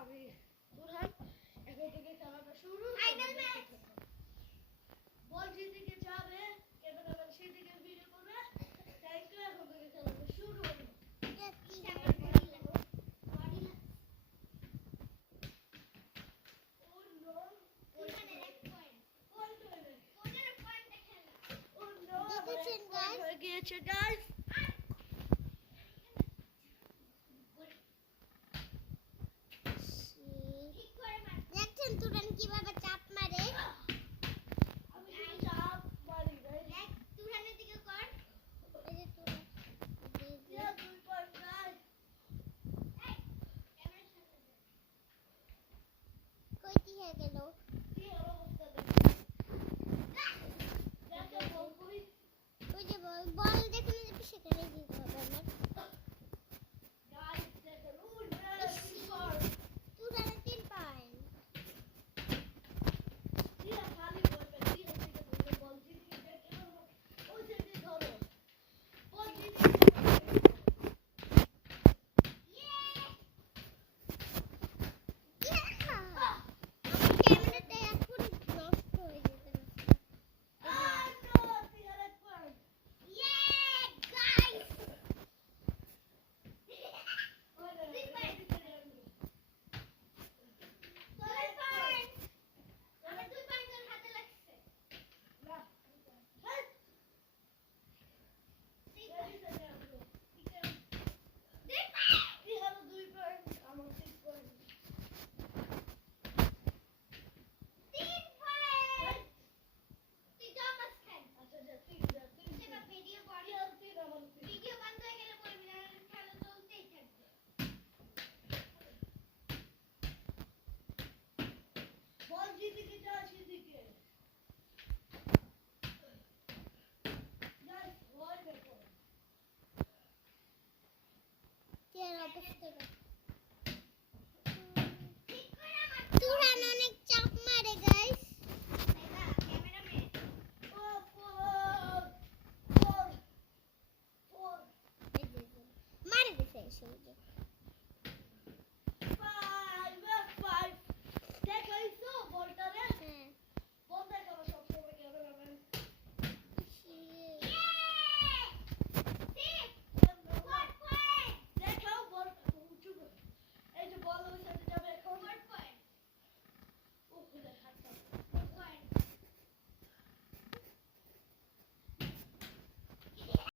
আমি বুরহান এখন থেকে খেলাটা শুরু বল যেদিকে যাবে ক্যামেরাম্যান সেদিকে ভিডিও করবে থ্যাংক ইউ এখন থেকে খেলাটা শুরু হবে guys দেখছেন তুরান কিভাবে চাপ মারে আমি চাপ মারি ভাই তুরানের দিকে কর এই যে তুরান ইয়া দুই পয়েন্ট গাইস কই দিয়ে গেল কি অবস্থা দেখো বল কই ওই যে বল যেখানে যাবে সেখানে দিতে হবে আমার গাইস দেখো ওই স্কোর তুরানের 3 পয়েন্ট দিয়া খালি করবে দিয়া থেকে বলবে বল যেদিকে দেখে ওই দিকে ধরো বল যেদিকে ক্যামেরাটা এখন নষ্ট হয়ে যেতে বল যেদিকে যায় সেদিকে গাইস ভয় দেখো কি অবস্থা